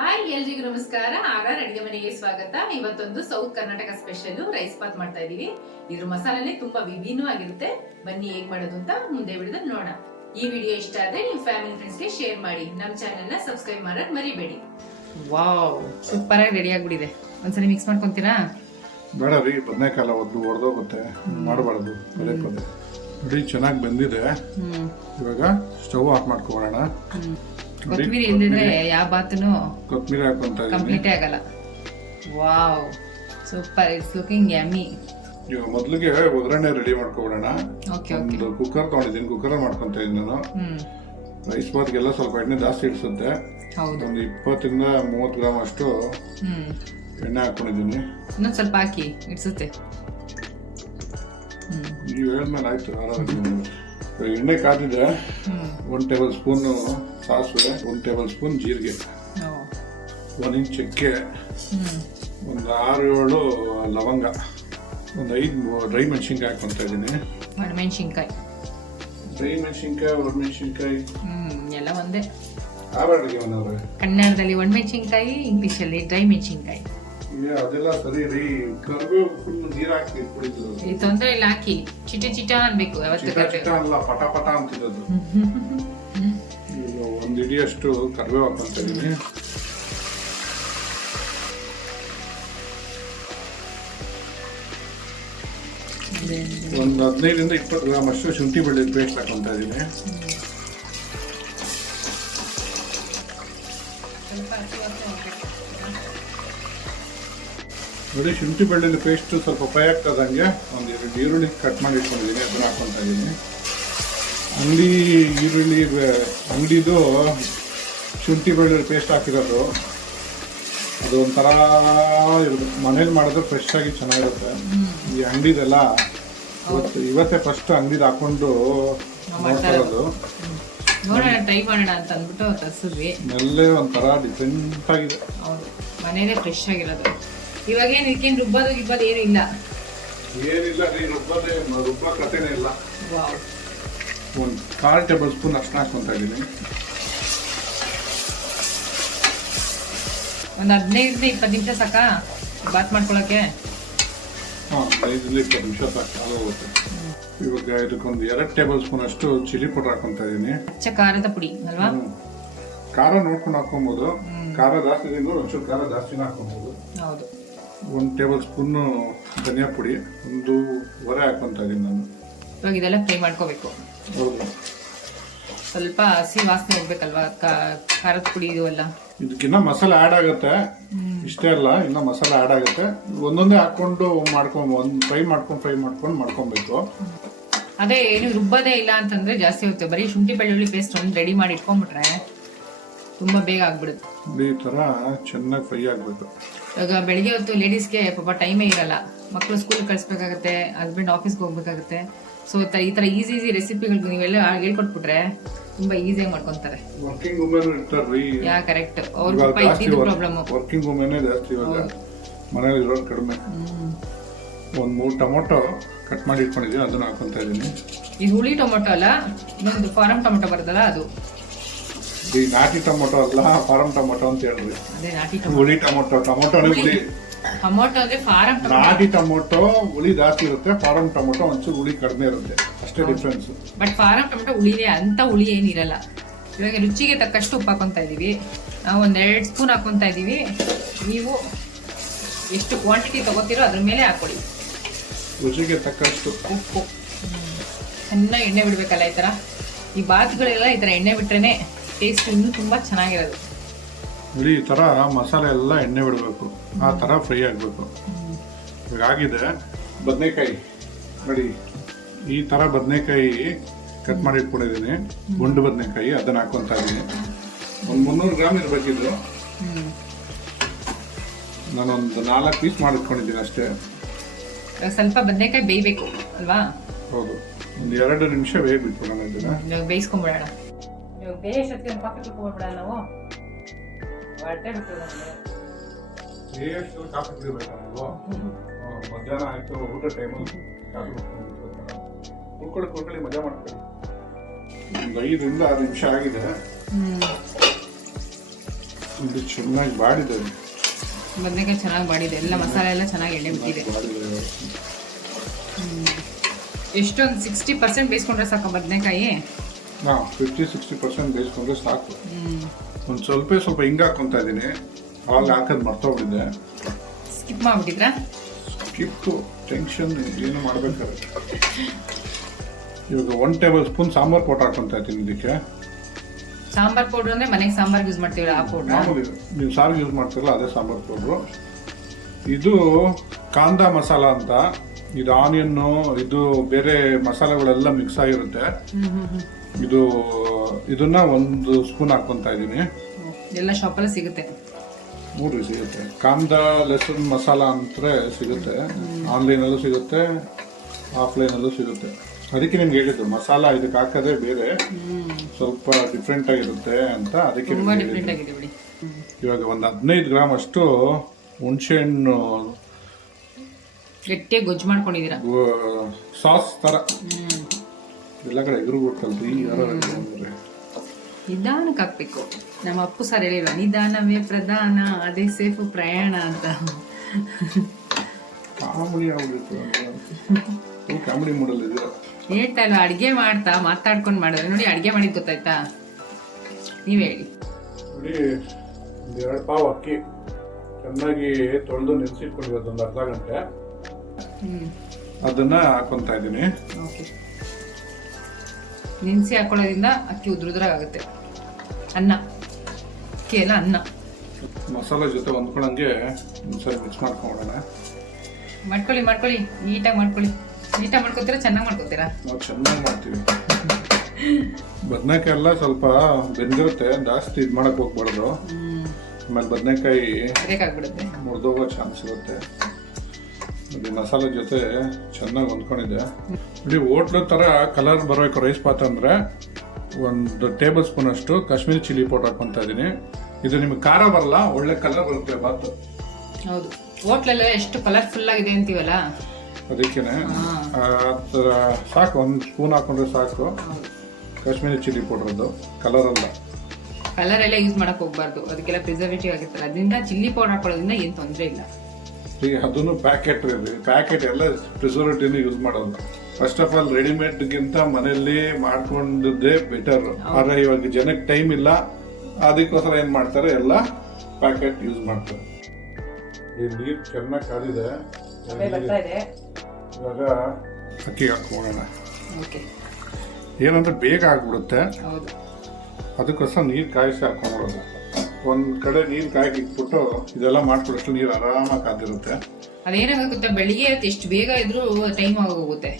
Hi ಎಲ್ರಿಗೂ ನಮಸ್ಕಾರ. R ಅಡಿಗೆ ಮನೆಗೆ ಸ್ವಾಗತ. ಇವತ್ತೊಂದು south Karnataka special rice bath ಮಾಡ್ತಾ ಇದೀವಿ. ಇದ್ರ ಮಸಾಲೆನೇ ತುಂಬಾ ವಿಭಿನ್ನವಾಗಿರುತ್ತೆ. ಬನ್ನಿ ಹೇಗ್ ಮಾಡೋದು ಅಂತ ಮುಂದೆ ವಿಡಿಯೋದಲ್ಲಿ ನೋಡೋಣ. ಈ ವಿಡಿಯೋ ಇಷ್ಟ ಆದ್ರೆ ನಿಮ್ ಫ್ಯಾಮಿಲಿ ಫ್ರೆಂಡ್ಸ್ ಗೆ ಶೇರ್ ಮಾಡಿ. ನಮ್ ಚಾನೆಲ್ ನ ಸಬ್ಸ್ಕ್ರೈಬ್ ಮಾಡೋದ್ ಮರಿಬೇಡಿ. ವಾವ್, ಸೂಪರ್ ಆಗಿ ರೆಡಿ ಆಗ್ಬಿಟ್ಟಿದೆ. ಒಂದ್ಸಲ ಮಿಕ್ಸ್ ಮಾಡ್ಕೊಂತೀರಾ? ಬೇಡ ರೀ, ಬದನೆಕಾಲ ಒದ್ದು ಹೊಡೆದೋಗುತ್ತೆ, ಮಾಡಬಾರ್ದು. ಪದೇ ಪದೇ ನೋಡಿ, ಚೆನ್ನಾಗಿ ಬಂದಿದೆ. ಇವಾಗ ಸ್ಟವ್ ಆಫ್ ಮಾಡ್ಕೊಳ್ಳೋಣ. ಕೊತ್ತಂಬರಿ ಇಲ್ದಿದ್ರೆ ಯಾವ ಬಾತನು ಕೊತ್ತಂಬರಿ ಹಾಕೊಂತ ಕಂಪ್ಲೀಟ್ ಆಗಲ್ಲ. Wow, super, it's looking yummy. ಇವಾಗ ಮೊದಲಿಗೆ ಒಗ್ಗರಣೆ ರೆಡಿ ಮಾಡ್ಕೊಬಿಡೋಣ. ಒಂದು ಕುಕ್ಕರ್ ತಗೊಂಡಿದ್ದೀನಿ, ಕುಕ್ಕರ್ ಮಾಡ್ಕೊಂತ ಇದ್ದೀನಿ ನಾನು. ರೈಸ್ ಬಾತ್ಗೆಲ್ಲ ಸ್ವಲ್ಪ ಎಣ್ಣೆ ಜಾಸ್ತಿ ಇಡ್ಸುತ್ತೆ. ಒಂದು 20 ಇಂದ 30 ಗ್ರಾಮ್ ಅಷ್ಟು ಎಣ್ಣೆ ಹಾಕೊಂಡಿದ್ದೀನಿ. ಇನ್ನೊಂದು ಸ್ವಲ್ಪ ಹಾಕಿ ಇಡ್ಸುತ್ತೆ. ನೀವು ಹೇಳಿದ್ಮೇಲೆ ಆಯ್ತು. ಎಣ್ಣೆ ಕಾದಿದೆ. 1 ಟೇಬಲ್ ಸ್ಪೂನ್ ಸಾಸಿವೆ, 1 ಟೇಬಲ್ ಸ್ಪೂನ್ ಜೀರಿಗೆ, 1 ಇಂಚ್ ಚಕ್ಕೆ, ಒಂದು 6-7 ಲವಂಗ, ಒಂದು 5 ಡ್ರೈ ಮೆಣಸಿನ್ಕಾಯಿ ಹಾಕೊಂತ ಇದ್ದೀನಿ. ಒಣಮೆಣಸಿನ್ಕಾಯಿ, ಡ್ರೈ ಮೆಣಸಿನ್ಕಾಯಿ, ಒಣಮೆಣಸಿನ್ಕಾಯಿ ಎಲ್ಲ ಒಂದೇ. ಆವಡಿಗೆ ಮನೆಯವ್ರೆ, ಕನ್ನಡದಲ್ಲಿ ಒಣಮೆಣಸಿನ್ಕಾಯಿ, ಇಂಗ್ಲಿಷಲ್ಲಿ ಡ್ರೈ ಮೆಣಸಿನ್ಕಾಯಿ. ಅದೆಲ್ಲ ಸರಿ ರೀ. ಕರಿಬೇವು ಫುಲ್ ನೀರ್ ಹಾಕಿ ಕುಡಿದ್ರು. ಈ ತೊಂದ್ರೆ ಇಲ್ಲ, ಹಾಕಿ ಚಿಟ ಚಿಟ ಅನ್ಬೇಕು. ಚಿಟ ಅಲ್ಲ, ಪಟ ಪಟ ಅಂತಿರೋದು. ಒಂದು ಇಡಿಯಷ್ಟು ಕರಿಬೇವು ಹಾಕೊಂತ ಇದೀನಿ. ಒಂದು 15 ಇಂದ 20 ಗ್ರಾಮ್ ಅಷ್ಟು ಶುಂಠಿ ಬೆಳ್ಳುಳ್ಳಿ ಪೇಸ್ಟ್ ಹಾಕೊಂತ ಇದೀನಿ. ನೋಡಿ, ಶುಂಠಿ ಬೆಳ್ಳುಳ್ಳಿ ಪೇಸ್ಟ್ ಸ್ವಲ್ಪ ಫ್ರೈ ಆಗ್ತದಂಗೆ ಒಂದು 2 ಈರುಳ್ಳಿ ಕಟ್ ಮಾಡಿ ಇಟ್ಕೊಂಡಿದ್ದೀನಿ, ಅದನ್ನ ಹಾಕೊಂತ ಇದ್ದೀನಿ. ಅಂಗಡಿದು ಶುಂಠಿ ಬೆಳ್ಳುಳ್ಳಿ ಪೇಸ್ಟ್ ಹಾಕಿರೋದು ಅದು ಒಂಥರ ಇರೋದು. ಮನೇಲಿ ಮಾಡಿದ್ರೆ ಫ್ರೆಶ್ ಆಗಿ ಚೆನ್ನಾಗಿರುತ್ತೆ. ಈ ಅಂಗಡಿದೆಲ್ಲ ಇವತ್ತೇ ಫಸ್ಟ್ ಅಂಗಡಿದು ಹಾಕೊಂಡು ನೋಡ್ತಾ ಇರೋದು. ಟ್ರೈ ಮಾಡೋಣ ಅಂತ ಅಂದ್ಬಿಟ್ಟು ತರಿಸಿದ್ವಿ. ನಲ್ಲೇ ಒಂಥರ ಡಿಫ್ರೆಂಟ್ ಆಗಿದೆ. ಹೌದು, ಮನೇಲೆ ಫ್ರೆಶ್ ಆಗಿರೋದು. ಇವಾಗ ಇದಕ್ಕೇನು ರುಬ್ಬೋದು ಏನು ಇಲ್ಲ. ಏನಿಲ್ಲ ರೀ, ರುಬ್ಬ ಕಥೆನೇ ಇಲ್ಲ. ಒಂದು 1/4 ಟೇಬಲ್ ಸ್ಪೂನ್ ಅಷ್ಟು ಹಾಕೊಂತ ಇದ್ದೀನಿ. ಒಂದು 15-20 ನಿಮಿಷ ಸಾಕಾ ಬಾತ್ ಮಾಡ್ಕೊಳಕ್ಕೆ? 5-20 ನಿಮಿಷ ಸಾಕು, ಹೋಗುತ್ತೆ. ಇವಾಗ ಇದಕ್ಕೊಂದು 2 ಟೇಬಲ್ ಸ್ಪೂನ್ ಅಷ್ಟು ಚಿಲ್ಲಿ ಪೌಡರ್ ಹಾಕೊಂತ ಇದ್ದೀನಿ. ಅಚ್ಚ ಖಾರದ ಪುಡಿ ಅಲ್ವಾ? ಖಾರ ನೋಡ್ಕೊಂಡು ಹಾಕೊಬಹುದು. ಖಾರ ಜಾಸ್ತಿ ಇದ್ರೆ ಒಂಚೂರು ಖಾರ ಜಾಸ್ತಿನ ಹಾಕೊಬಹುದು. ಹೌದು. 1 ಟೇಬಲ್ ಸ್ಪೂನ್ ಧನಿಯಾ ಪುಡಿ, 1.5 ಹಾಕೊಂತ ಇದ್ದೀನಿ ನಾನು. ಇವಾಗ ಇದೆಲ್ಲ ಫ್ರೈ ಮಾಡ್ಕೋಬೇಕು. ಹೌದು, ಸ್ವಲ್ಪ ಹಸಿ ವಾಸನೆ ಹೋಗ್ಬೇಕಲ್ವಾ ಖಾರದ ಪುಡಿ ಇದೆಲ್ಲ. ಇದಕ್ಕಿನ್ನ ಮಸಾಲೆ ಆ್ಯಡ್ ಆಗುತ್ತೆ. ಇಷ್ಟೇ ಅಲ್ಲ, ಇನ್ನ ಮಸಾಲೆ ಆ್ಯಡ್ ಆಗುತ್ತೆ. ಒಂದೊಂದೇ ಹಾಕೊಂಡು ಫ್ರೈ ಮಾಡ್ಕೊಂಡು ಮಾಡ್ಕೊಬೇಕು. ಅದೇ ಏನು ರುಬ್ಬದೇ ಇಲ್ಲ ಅಂತಂದ್ರೆ ಜಾಸ್ತಿ ಹೋಗುತ್ತೆ. ಬರೀ ಶುಂಠಿ ಬೆಳ್ಳುಳ್ಳಿ ಪೇಸ್ಟ್ ಒಂದು ರೆಡಿ ಮಾಡಿ ಇಟ್ಕೊಂಡ್ಬಿಟ್ರೆ ತುಂಬಾ ಬೇಗ ಆಗ್ಬಿಡುತ್ತೆ. ಈ ತರ ಚೆನ್ನಾಗಿ ಫ್ರೈ ಆಗ್ಬೇಕು. ಇವಾಗ ಬೆಳಿಗ್ಗೆ ಹೊತ್ತು ಲೇಡೀಸ್ಗೆ ಪಾಪ ಟೈಮೇ ಇರಲ್ಲ. ಮಕ್ಕಳು ಸ್ಕೂಲ್ ಕಳಿಸ್ಬೇಕಾಗತ್ತೆ, ಹಸ್ಬೆಂಡ್ ಆಫೀಸ್ಗೆ ಹೋಗ್ಬೇಕಾಗತ್ತೆ. ಸೊ ಈ ತರ ಈಸಿ ರೆಸಿಪಿಗಳು ನೀವೆಲ್ಲ ಹೇಳ್ಕೊಟ್ಬಿಟ್ರೆ ತುಂಬಾ ಈಸಿಯಾಗಿ ಮಾಡ್ಕೊಂತಾರೆ. ವರ್ಕಿಂಗ್ ವುಮೆನ್ ಇರ್ತಾರ್ರಿ. ಕರೆಕ್ಟ್. ಅವ್ರ ಪಾಪ ಇದ್ದಿದ್ದು ಪ್ರಾಬ್ಲಮ್. ವರ್ಕಿಂಗ್ ವುಮೆನ್ ಜಾಸ್ತಿ ಇವಾಗ ಮನೇಲಿ ಇರೋದು ಕಡಿಮೆ. ಒಂದು 3 ಟೊಮೊಟೊ ಕಟ್ ಮಾಡಿ ಇಟ್ಕೊಂಡಿದ್ದೀನಿ, ಅದನ್ನ ಹಾಕೊಂತ ಇದ್ದೀನಿ. ಇದು ಹುಳಿ ಟೊಮೊಟೊ ಅಲ್ಲ, ಇನ್ನೊಂದು ಫಾರಂ ಟೊಮೊಟೊ ಬರುತ್ತಲ್ಲ ಅದು. ಈ ನಾಟಿ ಟೊಮೊಟೊ ಅಲ್ಲ, ಫಾರಂ ಟೊಮೊಟೊ ಅಂತ ಹೇಳ್ರಿ. ಅದೇ ನಾಟಿ ಹುಳಿ ಟೊಮೊಟೊ. ಟೊಮೊಟೊ ಅಂದ್ರೆ ಫಾರಂ ಟೊಮೊಟೊ. ನಾಟಿ ಟೊಮೊಟೊ ಹುಳಿ ಜಾಸ್ತಿ ಇರುತ್ತೆ, ಫಾರಂ ಟೊಮೊಟೊ ಒಂಚೂರು ಹುಳಿ ಕಡಿಮೆ ಇರುತ್ತೆ, ಅಷ್ಟೇ ಡಿಫ್ರೆನ್ಸ್. ಬಟ್ ಫಾರಂ ಟೊಮೊಟೊ ಹುಳಿನೇ, ಅಂತ ಹುಳಿ ಏನಿರಲ್ಲ. ಇವಾಗ ರುಚಿಗೆ ತಕ್ಕಷ್ಟು ಉಪ್ಪು ಹಾಕೊಂತ ಇದೀವಿ. ನಾವು 1-2 ಸ್ಪೂನ್ ಹಾಕೊಂತ ಇದೀವಿ. ನೀವು ಎಷ್ಟು ಕ್ವಾಂಟಿಟಿ ತಗೋತೀರೋ ಅದ್ರ ಮೇಲೆ ಹಾಕೊಳ್ಳಿ. ರುಚಿಗೆ ತಕ್ಕಷ್ಟು ಉಪ್ಪು. ಚೆನ್ನಾಗಿ ಎಣ್ಣೆ ಬಿಡ್ಬೇಕಲ್ಲ ಈ ತರ. ಈ ಬಾತ್ಗಳೆಲ್ಲ ಈ ತರ ಎಣ್ಣೆ ಬಿಟ್ರೇನೆ ಟೇಸ್ಟ್ ಇನ್ನೂ ತುಂಬಾ ಚೆನ್ನಾಗಿರೋದು. ನೋಡಿ, ಈ ತರ ಮಸಾಲೆ ಎಲ್ಲ ಎಣ್ಣೆ ಬಿಡಬೇಕು, ಆ ತರ ಫ್ರೈ ಆಗಬೇಕು. ಆಗಿದೆ. ಬದನೆಕಾಯಿ ನೋಡಿ, ಈ ತರ ಬದನೆಕಾಯಿ ಕಟ್ ಮಾಡಿ ಇಟ್ಕೊಂಡಿದ್ದೀನಿ. ಗುಂಡು ಬದನೆಕಾಯಿ, ಅದನ್ನ ಹಾಕೊಂತ ಇದ್ದೀನಿ. ಒಂದು 300 ಗ್ರಾಮ್ ಇರ್ಬೇಕಿದ್ರು. ನಾನೊಂದು 4 ಪೀಸ್ ಮಾಡಿ ಇಟ್ಕೊಂಡಿದ್ದೀನಿ ಅಷ್ಟೇ. ಸ್ವಲ್ಪ ಬದನೆಕಾಯಿ ಬೇಯಬೇಕು ಅಲ್ವಾ? ಹೌದು, ಒಂದು 2 ನಿಮಿಷ ಬೇಯಿಸ್ಬಿಟ್ಬಿಡೋಣ ಇದನ್ನ. ಬೇಯಿಸ್ಕೊಂಡ್ಬಿಡೋಣ. ಬೇಯಷ್ಟೊತ್ತಿಗೆ ಕಾಫಿ ಕುಟ್ಕೊಂಡ್ಬಿಡೋಣ ನಾವು. ಹೊರಟೆ ಬಿಟ್ಟು ಕಾಫಿ ಕುಡಿಬೇಕಾ ನೀವು? ಮಧ್ಯಾಹ್ನ ಆಯ್ತು, ಊಟ ಟೈಮಲ್ಲಿ ಕಾಫಿ ಕುಡ್ಕೊಳ್ಳಿ, ಮಜಾ ಮಾಡ್ಕೊಳ್ಳಿ. 5 ಇಂದ 6 ನಿಮಿಷ ಆಗಿದೆ. ಇದು ಚೆನ್ನಾಗಿ ಬಾಡಿದೆ. ಬದನೆಕಾಯಿ ಚೆನ್ನಾಗಿ ಬಾಡಿದೆ, ಎಲ್ಲ ಮಸಾಲೆ ಎಲ್ಲ ಚೆನ್ನಾಗಿ ಎಣ್ಣೆ ಬಿಟ್ಟಿದೆ. ಎಷ್ಟೊಂದು 60% ಬೇಯಿಸ್ಕೊಂಡ್ರೆ ಸಾಕು ಬದನೆಕಾಯಿ. 50-60% ಬೇಯಿಸ್ಕೊಂಡ್ರೆ ಸಾಕು. ಒಂದು ಸ್ವಲ್ಪ ಹಿಂಗೆ ಹಾಕ್ಕೊಂತ ಇದ್ದೀನಿ. ಆವಾಗ ಹಾಕೋದು ಮರ್ತೋಗ್ಬಿಟ್ಟಿದೆ. ಸ್ಕಿಪ್ ಮಾಡ್ಬಿಟ್ಟಿದ್ರಾ? ಸ್ಕಿಪ್ಪು ಟೆನ್ಷನ್ ಏನು ಮಾಡಬೇಕಾದ್ರೆ. ಇವಾಗ 1 ಟೇಬಲ್ ಸ್ಪೂನ್ ಸಾಂಬಾರು ಪೌಡರ್ ಹಾಕ್ಕೊಂತ ಇದ್ದೀನಿ ಇದಕ್ಕೆ. ಸಾಂಬಾರ್ ಪೌಡರ್ ಅಂದ್ರೆ ಮನೆಗೆ ಸಾಂಬಾರ್ಗೆ ಯೂಸ್ ಮಾಡ್ತೀವಿ ಆ ಪೌಡರ್. ಮಾಮೂಲಿ ನೀವು ಸಾರಿಗೆ ಯೂಸ್ ಮಾಡ್ತೀರಲ್ಲ ಅದೇ ಸಾಂಬಾರು ಪೌಡ್ರು. ಇದು ಕಾಂದ ಮಸಾಲ ಅಂತ. ಇದು ಆನಿಯನ್ನು, ಇದು ಬೇರೆ ಮಸಾಲೆಗಳೆಲ್ಲ ಮಿಕ್ಸ್ ಆಗಿರುತ್ತೆ. ಇದನ್ನ 1 ಸ್ಪೂನ್ ಹಾಕ್ಕೊಂತ ಇದ್ದೀನಿ. ಎಲ್ಲ ಶಾಪಲ್ಲಿ ಸಿಗುತ್ತೆ. ನೋಡ್ರಿ ಸಿಗುತ್ತೆ. ಕಾಂದ ಲಸನ್ ಮಸಾಲ ಅಂತ ಸಿಗುತ್ತೆ. ಆನ್ಲೈನಲ್ಲೂ ಸಿಗುತ್ತೆ, ಆಫ್ಲೈನಲ್ಲೂ ಸಿಗುತ್ತೆ. ಅದಕ್ಕೆ ನಿಮ್ಗೆ ಹೇಳಿದ್ದು ಮಸಾಲ ಇದಕ್ಕೆ ಹಾಕೋದೇ ಬೇರೆ, ಸ್ವಲ್ಪ ಡಿಫ್ರೆಂಟ್ ಆಗಿರುತ್ತೆ ಅಂತ. ಅದಕ್ಕೆ ಇವಾಗ ಒಂದು 15 ಗ್ರಾಮ್ ಅಷ್ಟು ಹುಣಸೆ ಹಣ್ಣು ಗಟ್ಟಿಯಾಗಿ ಗೊಜ್ಜು ಮಾಡ್ಕೊಂಡಿದ್ದೀರಾ, ಸಾಸ್ ತರ. ಎಲ್ಲ ಕಡೆ ಎದುರುಗೊಟ್ಟಲ್ರಿ ಯಾರು. ನಿಧಾನಕ್ಕೆ ಹಾಕ್ಬೇಕು. ನಮ್ಮ ಅಪ್ಪು ಸರ್ ಹೇಳಿಲ್ವ, ನಿಧಾನವೇ ಪ್ರಧಾನ, ಅದೇ ಸೇಫು ಪ್ರಯಾಣ ಅಂತ. ಕಾಮಿಡಿ ಮೂಡಲ್ ಇದೆ. ಹೇಳ್ತಾ ಇಲ್ಲ, ಅಡ್ಗೆ ಮಾಡ್ತಾ ಮಾತಾಡ್ಕೊಂಡು ಮಾಡಿದ್ರೆ ನೋಡಿ. ಅಡ್ಗೆ ಮಾಡಿದ್ ಗೊತ್ತಾಯ್ತಾ? ನೀವ್ ಹೇಳಿ. ನೋಡಿ, 2 ಪಾವ್ ಅಕ್ಕಿ ಚೆನ್ನಾಗಿ ತೊಳೆದು ನೆನೆಸಿಟ್ಕೊಂಡಿರೋದು ಒಂದು ಅರ್ಧ ಗಂಟೆ. ಅದನ್ನ ಹಾಕೊಂತ ಇದ್ದೀನಿ. ನೆನೆಸಿ ಹಾಕೊಳ್ಳೋದ್ರಿಂದ ಅಕ್ಕಿ ಉದ್ರುದ್ರಾಗುತ್ತೆ. ಅನ್ನ ಅಕ್ಕಿ ಎಲ್ಲ ಅನ್ನ ಮಸಾಲೆ ಜೊತೆ ಹೊಂದ್ಕೊಳ್ಳಂಗೆ ಒಂದ್ಸರಿ ಮಿಕ್ಸ್ ಮಾಡ್ಕೊಂಡ್ಬಿಡೋಣ. ಮಾಡ್ಕೊಳ್ಳಿ ನೀಟಾಗಿ ಮಾಡ್ಕೊಳ್ಳಿ. ನೀಟಾಗಿ ಮಾಡ್ಕೊತೀರಾ, ಚೆನ್ನಾಗಿ ಮಾಡ್ಕೊತೀರಾ? ನಾವು ಚೆನ್ನಾಗಿ ಮಾಡ್ತೀವಿ. ಬದನೆಕಾಯಿ ಎಲ್ಲ ಸ್ವಲ್ಪ ಬೆಂದಿರುತ್ತೆ, ಜಾಸ್ತಿ ಇದು ಮಾಡಕ್ ಹೋಗ್ಬಾರ್ದು. ಆಮೇಲೆ ಬದನೆಕಾಯಿ ಬೇಕಾಗ್ಬಿಡುತ್ತೆ, ಮುರಿದೋಗೋ ಚಾನ್ಸ್ ಇರುತ್ತೆ. ನೋಡಿ ಮಸಾಲೆ ಜೊತೆ ಚೆನ್ನಾಗಿ ಹೊಂದ್ಕೊಂಡಿದೆ. ನೋಡಿ ಹೋಟ್ಲು ತರ ಕಲರ್ ಬರಬೇಕು ರೈಸ್ ಬಾತ್ ಅಂದ್ರೆ 1 ಟೇಬಲ್ ಸ್ಪೂನ್ ಅಷ್ಟು ಕಾಶ್ಮೀರಿ ಚಿಲ್ಲಿ ಪೌಡರ್ ಹಾಕೊಂತ ಇದೀನಿ. ಇದು ನಿಮ್ಗೆ ಖಾರ ಬರಲ್ಲ, ಒಳ್ಳೆ ಕಲರ್ ಬರುತ್ತೆ ಬಾತ್. ಹೌದು, ಹೋಟ್ಲೆಲ್ಲ ಎಷ್ಟು ಕಲರ್ಫುಲ್ ಆಗಿದೆ ಅಂತೀವಲ್ಲ, ಅದಕ್ಕೇನೆ ಸಾಕು 1 ಸ್ಪೂನ್ ಹಾಕೊಂಡ್ರೆ ಸಾಕು. ಕಾಶ್ಮೀರಿ ಚಿಲ್ಲಿ ಪೌಡರ್, ಅದು ಕಲರ್ ಅಲ್ಲ. ಕಲರ್ ಎಲ್ಲ ಯೂಸ್ ಮಾಡಕ್ ಹೋಗ್ಬಾರ್ದು, ಅದಕ್ಕೆಲ್ಲ ಪ್ರಿಸರ್ವೇಟಿವ್ ಆಗಿರ್ತಾರೆ. ಅದರಿಂದ ಚಿಲ್ಲಿ ಪೌಡರ್ ಹಾಕೊಳ್ಳೋದ್ರಿಂದ ಏನು ತೊಂದರೆ ಇಲ್ಲ. ಈಗ ಅದನ್ನು ಪ್ಯಾಕೆಟ್ ಎಲ್ಲ ಪ್ರಿಸರ್ವೇಟಿವ್ ಯೂಸ್ ಮಾಡೋದು. ಫಸ್ಟ್ ಆಫ್ ಆಲ್ ರೆಡಿಮೇಡ್ಗಿಂತ ಮನೆಯಲ್ಲಿ ಮಾಡ್ಕೊಂಡದ್ದೇ ಬೆಟರ್. ಆದ್ರೆ ಇವಾಗ ಜನಕ್ಕೆ ಟೈಮ್ ಇಲ್ಲ, ಅದಕ್ಕೋಸ್ಕರ ಏನ್ ಮಾಡ್ತಾರೆ, ಎಲ್ಲ ಪ್ಯಾಕೆಟ್ ಯೂಸ್ ಮಾಡ್ತಾರೆ. ಈ ನೀರು ಚೆನ್ನಾಗಿ ಕಾದಿದೆ. ಇವಾಗ ಅಕ್ಕಿ ಹಾಕೋಣ. ಏನಂದ್ರೆ ಬೇಗ ಆಗ್ಬಿಡುತ್ತೆ, ಅದಕ್ಕೋಸ್ಕರ ನೀರು ಕಾಯಿಸಿ ಹಾಕೊಂಡ್ಬಿಡೋದು. ಒಂದ್ ಕಡೆ ನೀರು ಕಾಯಕ್ಕೆ ಇಟ್ಬಿಟ್ಟು ಇದೆಲ್ಲ ಮಾಡ್ಕೊಡಷ್ಟು ನೀರು ಆರಾಮಾಗಿ ಕಾದಿರುತ್ತೆ. ಅದೇನಾಗುತ್ತೆ, ಬೆಳಿಗ್ಗೆ ಎಷ್ಟು ಬೇಗ ಇದ್ರೂ ಟೈಮ್ ಆಗೋಗುತ್ತೆ.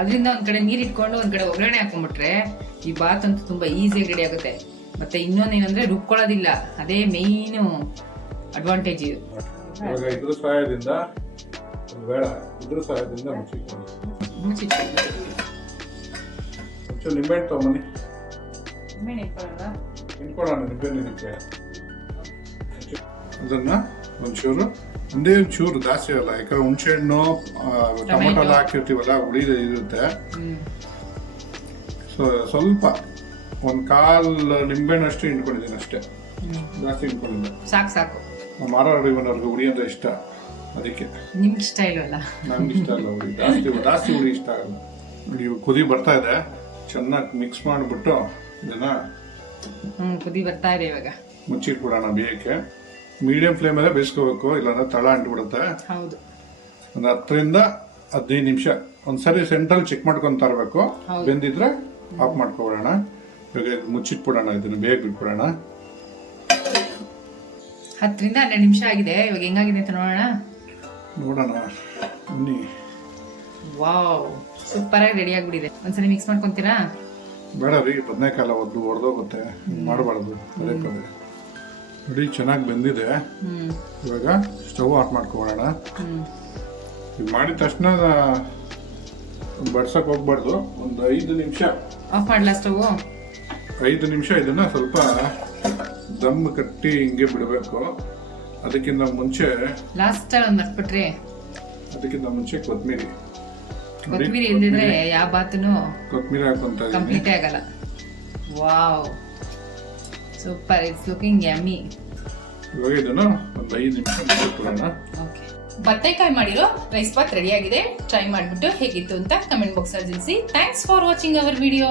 ಅದರಿಂದ ಒಂದ್ ಕಡೆ ನೀರು ಇಟ್ಕೊಂಡು ಒಂದ್ ಕಡೆ ಒಗ್ಗರಣೆ ಹಾಕೊಂಡ್ಬಿಟ್ರೆ ಈ ಬಾತ್ ಅಂತೂ ತುಂಬಾ ಈಸಿಯಾಗಿ ರೆಡಿ ಆಗುತ್ತೆ. ಮತ್ತೆ ಇನ್ನೊಂದೇನಂದ್ರೆ ರುಬ್ಕೊಳ್ಳೋದಿಲ್ಲ, ಅದೇ ಮೇಯ್ನು ಅಡ್ವಾಂಟೇಜ್ ಇದು. ಇವಾಗ ಇದ್ರ ಸಹಾಯದಿಂದ ನಿಂಬೆಹಣ್ಣು ತಗೊಂಬನ್ನಿ, ಇಟ್ಕೊಳ್ಳೋಣ. ನಿಂಬೆಹಣ್ಣು ಇದಕ್ಕೆ ಅದನ್ನ ಒಂದೇ ಒಂಚೂರು ಜಾಸ್ತಿ ಅಲ್ಲ, ಯಾಕಂದ್ರೆ ಹುಣಸೆ ಹಣ್ಣು ಟೊಮೊಟೊ ಎಲ್ಲ ಹಾಕಿರ್ತೀವಲ್ಲ, ಹುಳಿ ಇರುತ್ತೆ. ಸ್ವಲ್ಪ 1/4 ನಿಂಬೆಹಣ್ಣು ಅಷ್ಟು ಹಿಂಡ್ಕೊಂಡಿದ್ದೀನಿ ಅಷ್ಟೇ, ಜಾಸ್ತಿ ಹಿಂಡ್ಕೊಂಡಿಲ್ಲ. ಸಾಕು. ನಮ್ಮ ಆರೋಗ್ಯವನ್ನವ್ರಿಗೆ ಹುಳಿ ಅಂದ್ರೆ ಇಷ್ಟ, ಅದಕ್ಕೆ. ನಿಮ್ಗೆ ಇಷ್ಟ ಇಲ್ವಲ್ಲ? ನಮ್ಗೆ ಇಷ್ಟ ಅಲ್ಲ ಹುಳಿ, ಜಾಸ್ತಿ ಹುಳಿ ಇಷ್ಟ ಆಗಲ್ಲ. ನೀವು ಕುದಿ ಬರ್ತಾ ಇದೆ, ಚೆನ್ನಾಗಿ ಮಿಕ್ಸ್ ಮಾಡಿಬಿಟ್ಟು ಇದನ್ನ ಕುದಿ ಬರ್ತಾ ಇದೆ. ಇವಾಗ ಮುಚ್ಚಿಟ್ಬಿಡೋಣ ಬೇಯಕ್ಕೆ. ಮೀಡಿಯಂ ಫ್ಲೇಮಲ್ಲೇ ಬೇಯಿಸ್ಕೋಬೇಕು, ಇಲ್ಲಾಂದ್ರೆ ತಳ ಅಂಟ್ಬಿಡುತ್ತೆ. ಹೌದು, ಒಂದು 10ರಿಂದ 15 ನಿಮಿಷ ಒಂದ್ಸರಿ ಸೆಂಟ್ರಲ್ ಚೆಕ್ ಮಾಡ್ಕೊಂತ ಇರಬೇಕು. ಬೆಂದಿದ್ರೆ ಆಫ್ ಮಾಡ್ಕೊಬಿಡೋಣ. ಇವಾಗ ಮುಚ್ಚಿಟ್ಬಿಡೋಣ, ಇದನ್ನ ಬೇಗ ಬಿಟ್ಬಿಡೋಣ. 10ರಿಂದ 12 ನಿಮಿಷ ಆಗಿದೆ. ಇವಾಗ ಹೆಂಗಾಗಿದೆ ಅಂತ ನೋಡೋಣ. ಬನ್ನಿ. ವಾವ್, ಸೂಪರ್ ಆಗಿ ರೆಡಿ ಆಗ್ಬಿಟ್ಟಿದೆ. ಒಂದ್ಸರಿ ಮಿಕ್ಸ್ ಮಾಡ್ಕೊಂತೀರಾ? ಬೇಡ ರೀ, ಬದನೆಕಾಯಿ ಒಡೆದೋಗುತ್ತೆ, ಮಾಡಬಾರ್ದು. ಪದೇ ಪದೇ ನೋಡಿ ಚೆನ್ನಾಗಿ ಬೆಂದಿದೆ. ಇವಾಗ ಸ್ಟವ್ ಆಫ್ ಮಾಡ್ಕೊಳ್ಳೋಣ. ಇದು ಮಾಡಿದ ತಕ್ಷಣ ಬಡ್ಸಕ್ ಹೋಗ್ಬಾರ್ದು. ಒಂದು 5 ನಿಮಿಷ ಆಫ್ ಮಾಡ್ಲಾ ಸ್ಟವ್? 5 ನಿಮಿಷ ಇದನ್ನ ಸ್ವಲ್ಪ ದಮ್ ಕಟ್ಟಿ ಹಿಂಗೆ ಬಿಡಬೇಕು. ಅದಕ್ಕಿಂತ ಮುಂಚೆ ಲಾಸ್ಟ್ ಒಂದು ಮರ್ತ್ಬಿಟ್ರಿ, ಅದಕ್ಕಿಂತ ಮುಂಚೆ ಕೊತ್ತಂಬರಿ ಇಲ್ದಿದ್ರೆ ಯಾವ ಬಾತನು ಕೊತ್ತಂಬರಿ ಹಾಕೊಂತ ಕಂಪ್ಲೀಟ್ ಆಗಲ್ಲ. Wow, super, it's looking yummy. ಇವಾಗ ಇದನ್ನು ಒಂದು 5 ನಿಮಿಷ ಬಿಡೋಣ. ಬದನೆಕಾಯಿ ಮಾಡಿರೋ ರೈಸ್ ಬಾತ್ ರೆಡಿ ಆಗಿದೆ. ಟ್ರೈ ಮಾಡಿಬಿಟ್ಟು ಹೇಗಿತ್ತು ಅಂತ ಕಮೆಂಟ್ ಬಾಕ್ಸ್ ಅಲ್ಲಿ ತಿಳಿಸಿ. Thanks for watching our video.